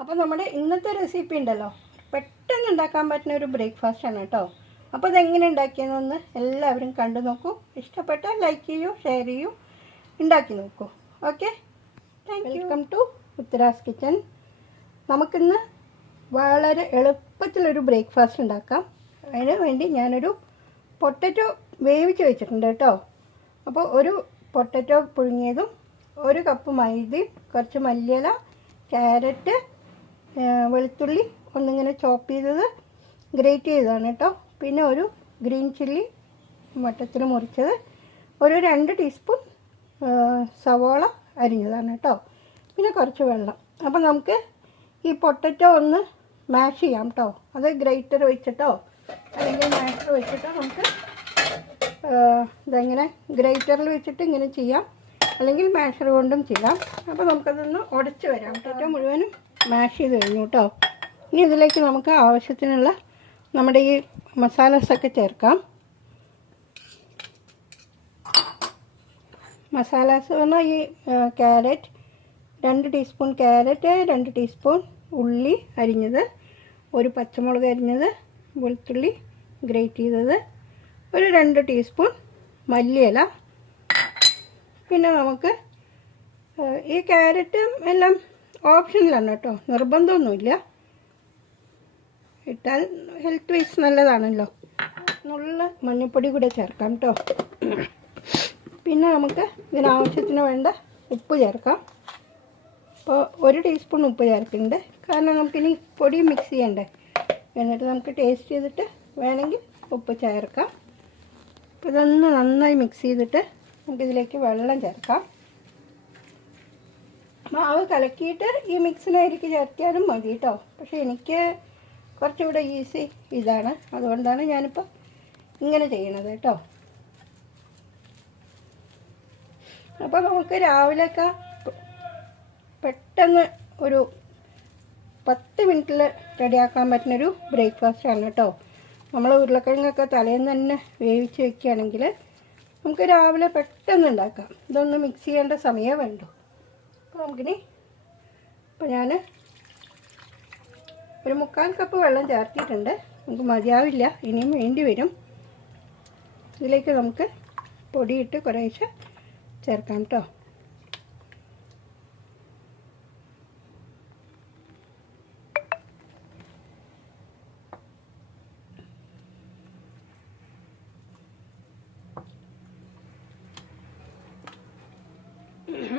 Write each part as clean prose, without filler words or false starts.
അപ്പോൾ നമ്മുടെ ഇന്നത്തെ റെസിപ്പി ഉണ്ടല്ലോ, പെട്ടെന്ന് ഉണ്ടാക്കാൻ പറ്റുന്ന ഒരു ബ്രേക്ക്ഫാസ്റ്റ് ആണ് കേട്ടോ. അപ്പോൾ അതെങ്ങനെ ഉണ്ടാക്കിയതെന്ന് എല്ലാവരും കണ്ടു നോക്കൂ. ഇഷ്ടപ്പെട്ടാൽ ലൈക്ക് ചെയ്യൂ, ഷെയർ ചെയ്യൂ, ഉണ്ടാക്കി നോക്കൂ. Okay, welcome to Uthara's kitchen. നമുക്കിന്ന് വളരെ എളുപ്പത്തിലൊരു ബ്രേക്ക്ഫാസ്റ്റ് ഉണ്ടാക്കാം. അതിന് വേണ്ടി ഞാനൊരു പൊട്ടറ്റോ വേവിച്ച് വെച്ചിട്ടുണ്ട് കേട്ടോ. അപ്പോൾ ഒരു പൊട്ടറ്റോ പുഴുങ്ങിയതും, ഒരു കപ്പ് മൈദയും, കുറച്ച് മല്ലിയില, ക്യാരറ്റ്, വെളുത്തുള്ളി ഒന്നിങ്ങനെ ചോപ്പ് ചെയ്തത്, ഗ്രേറ്റ് ചെയ്തതാണ് കേട്ടോ. പിന്നെ ഒരു ഗ്രീൻ ചില്ലി വട്ടത്തിൽ മുറിച്ചത്, ഒരു 2 ടീസ്പൂൺ സവോള അരിഞ്ഞതാണ് കേട്ടോ. പിന്നെ കുറച്ച് വെള്ളം. അപ്പോൾ നമുക്ക് ഈ പൊട്ടറ്റോ ഒന്ന് മാഷ് ചെയ്യാം കേട്ടോ. അത് ഗ്രേറ്റർ വെച്ചിട്ടോ അല്ലെങ്കിൽ മാഷർ വെച്ചിട്ടോ നമുക്ക് ഇതെങ്ങനെ ഗ്രേറ്ററിൽ വെച്ചിട്ട് ഇങ്ങനെ ചെയ്യാം, അല്ലെങ്കിൽ മാഷർ കൊണ്ടും ചെയ്യാം. അപ്പോൾ നമുക്കതൊന്ന് ഉടച്ച് വരാം. പൊട്ടറ്റോ മുഴുവനും മാഷ് ചെയ്ത് കഴിഞ്ഞു കേട്ടോ. ഇനി ഇതിലേക്ക് നമുക്ക് ആവശ്യത്തിനുള്ള നമ്മുടെ ഈ മസാലാസൊക്കെ ചേർക്കാം. മസാലാസ് പറഞ്ഞാൽ ഈ ക്യാരറ്റ് 2 ടീസ്പൂൺ ക്യാരറ്റ്, 2 ടീസ്പൂൺ ഉള്ളി അരിഞ്ഞത്, ഒരു പച്ചമുളക് അരിഞ്ഞത്, വെളുത്തുള്ളി ഗ്രേറ്റ് ചെയ്തത്, ഒരു 2 ടീസ്പൂൺ മല്ലിയില. പിന്നെ നമുക്ക് ഈ ക്യാരറ്റും എല്ലാം ഓപ്ഷനിലാണ് കേട്ടോ, നിർബന്ധമൊന്നുമില്ല. ഇട്ടാൽ ഹെൽത്ത് വൈസ് നല്ലതാണല്ലോ. നല്ല മഞ്ഞൾപ്പൊടി കൂടെ ചേർക്കാം കേട്ടോ. പിന്നെ നമുക്ക് ഇതിനാവശ്യത്തിന് വേണ്ട ഉപ്പ് ചേർക്കാം. അപ്പോൾ 1 ടീസ്പൂൺ ഉപ്പ് ചേർക്കുന്നുണ്ട്, കാരണം നമുക്കിനി പൊടി മിക്സ് ചെയ്യണ്ടേ. എന്നിട്ട് നമുക്ക് ടേസ്റ്റ് ചെയ്തിട്ട് വേണമെങ്കിൽ ഉപ്പ് ചേർക്കാം. അപ്പോൾ ഇതൊന്ന് നന്നായി മിക്സ് ചെയ്തിട്ട് നമുക്കിതിലേക്ക് വെള്ളം ചേർക്കാം. മാവ് കലക്കിയിട്ട് ഈ മിക്സിനരിക്ക് ചേർക്കാനും മതി കേട്ടോ. പക്ഷേ എനിക്ക് കുറച്ചുകൂടെ ഈസി ഇതാണ്, അതുകൊണ്ടാണ് ഞാനിപ്പോൾ ഇങ്ങനെ ചെയ്യണത് കേട്ടോ. അപ്പോൾ നമുക്ക് രാവിലെയൊക്കെ പെട്ടെന്ന് ഒരു 10 മിനിറ്റിൽ റെഡിയാക്കാൻ പറ്റുന്നൊരു ബ്രേക്ക്ഫാസ്റ്റാണ് കേട്ടോ. നമ്മൾ ഉരുളക്കിഴങ്ങൊക്കെ തലേന്ന് തന്നെ വേവിച്ച് വെക്കുകയാണെങ്കിൽ നമുക്ക് രാവിലെ പെട്ടെന്ന് ഉണ്ടാക്കാം. ഇതൊന്ന് മിക്സ് ചെയ്യേണ്ട സമയമേ വേണ്ടൂ. അപ്പോൾ നമുക്കിനി ഞാൻ ഒരു 3/4 കപ്പ് വെള്ളം ചേർത്തിട്ടുണ്ട്. നമുക്ക് മതിയാവില്ല, ഇനിയും വേണ്ടി വരും. ഇതിലേക്ക് നമുക്ക് പൊടിയിട്ട് കുറേശ്ശെ ചേർക്കാം കേട്ടോ.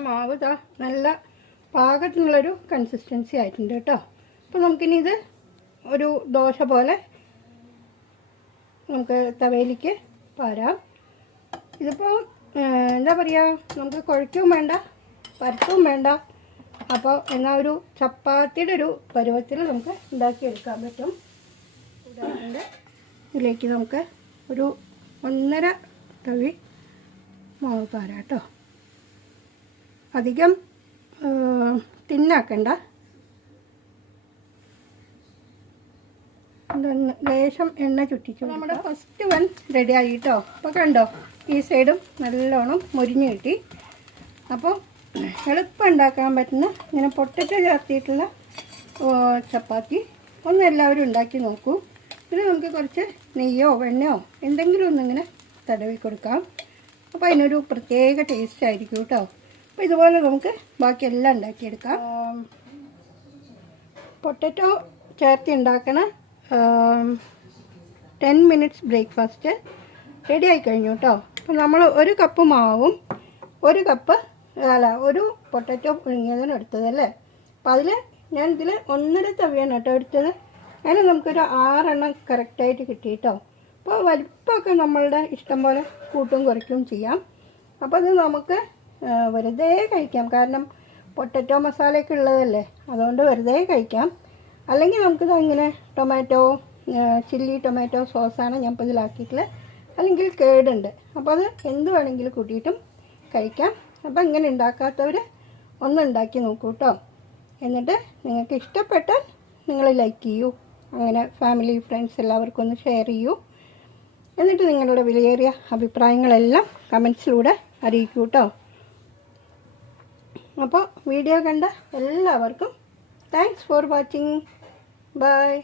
മാവ് നല്ല പാകത്തിനുള്ളൊരു കൺസിസ്റ്റൻസി ആയിട്ടുണ്ട് കേട്ടോ. അപ്പോൾ നമുക്കിനി ഇത് ഒരു ദോശ പോലെ നമുക്ക് തവയിലേക്ക് പാരാം. ഇതിപ്പോൾ എന്താ പറയുക, നമുക്ക് കുഴയ്ക്കുകയും വേണ്ട, പരത്തും വേണ്ട. അപ്പോൾ എന്നാൽ ഒരു ചപ്പാത്തിയുടെ ഒരു പരുവത്തിൽ നമുക്ക് ഉണ്ടാക്കിയെടുക്കാൻ പറ്റും. ഉദാഹരണത്തിന് ഇതിലേക്ക് നമുക്ക് ഒരു 1.5 തവി മാവ് പാരാം കേട്ടോ. അധികം തിന്നാക്കണ്ട, ലേശം എണ്ണ ചുറ്റിച്ചു. നമ്മുടെ ഫസ്റ്റ് വൺ റെഡി ആയി കേട്ടോ. അപ്പോൾ കണ്ടോ, ഈ സൈഡും നല്ലോണം മുരിഞ്ഞ് കിട്ടി. അപ്പോൾ എളുപ്പം ഉണ്ടാക്കാൻ പറ്റുന്ന ഇങ്ങനെ പൊട്ടറ്റോ ചേർത്തിട്ടുള്ള ചപ്പാത്തി ഒന്ന് എല്ലാവരും ഉണ്ടാക്കി നോക്കൂ. പിന്നെ നമുക്ക് കുറച്ച് നെയ്യോ വെണ്ണയോ എന്തെങ്കിലും ഒന്നിങ്ങനെ തടവി കൊടുക്കാം. അപ്പോൾ അതിനൊരു പ്രത്യേക ടേസ്റ്റ് ആയിരിക്കും കേട്ടോ. അപ്പോൾ ഇതുപോലെ നമുക്ക് ബാക്കിയെല്ലാം ഉണ്ടാക്കിയെടുക്കാം. പൊട്ടറ്റോ ചേർത്ത് ഉണ്ടാക്കണ 10 മിനിറ്റ്സ് ബ്രേക്ക്ഫാസ്റ്റ് റെഡി ആയി കഴിഞ്ഞു കേട്ടോ. അപ്പോൾ നമ്മൾ 1 കപ്പ് മാവും ഒരു പൊട്ടറ്റോ പുഴുങ്ങിയതിന് എടുത്തതല്ലേ. അപ്പോൾ അതിൽ ഞാൻ ഇതിൽ 1.5 തവിയാണ് കേട്ടോ എടുത്തത്. അങ്ങനെ നമുക്കൊരു 6 എണ്ണം കറക്റ്റായിട്ട് കിട്ടി കേട്ടോ. അപ്പോൾ വലിപ്പമൊക്കെ നമ്മളുടെ ഇഷ്ടം പോലെ കൂട്ടും കുറയ്ക്കും ചെയ്യാം. അപ്പോൾ അത് നമുക്ക് വെറുതെ കഴിക്കാം, കാരണം പൊട്ടറ്റോ മസാലയൊക്കെ ഉള്ളതല്ലേ, അതുകൊണ്ട് വെറുതെ കഴിക്കാം. അല്ലെങ്കിൽ നമുക്കിത് ഇങ്ങനെ ചില്ലി ടൊമാറ്റോ സോസാണ് ഞാൻ ഇപ്പോൾ ഇതിലാക്കിയിട്ടുള്ളത്, അല്ലെങ്കിൽ കേടുണ്ട്. അപ്പോൾ അത് എന്ത് വേണമെങ്കിലും കൂട്ടിയിട്ടും കഴിക്കാം. അപ്പോൾ ഇങ്ങനെ ഉണ്ടാക്കാത്തവർ ഒന്ന് ഉണ്ടാക്കി നോക്കൂ കേട്ടോ. എന്നിട്ട് നിങ്ങൾക്ക് ഇഷ്ടപ്പെട്ടാൽ നിങ്ങൾ ലൈക്ക് ചെയ്യൂ, അങ്ങനെ ഫാമിലി ഫ്രണ്ട്സ് എല്ലാവർക്കും ഒന്ന് ഷെയർ ചെയ്യൂ. എന്നിട്ട് നിങ്ങളുടെ വിലയേറിയ അഭിപ്രായങ്ങളെല്ലാം കമൻസിലൂടെ അറിയിക്കൂ കേട്ടോ. അപ്പോൾ വീഡിയോ കണ്ട എല്ലാവർക്കും താങ്ക്സ് ഫോർ വാച്ചിങ്. ബൈ.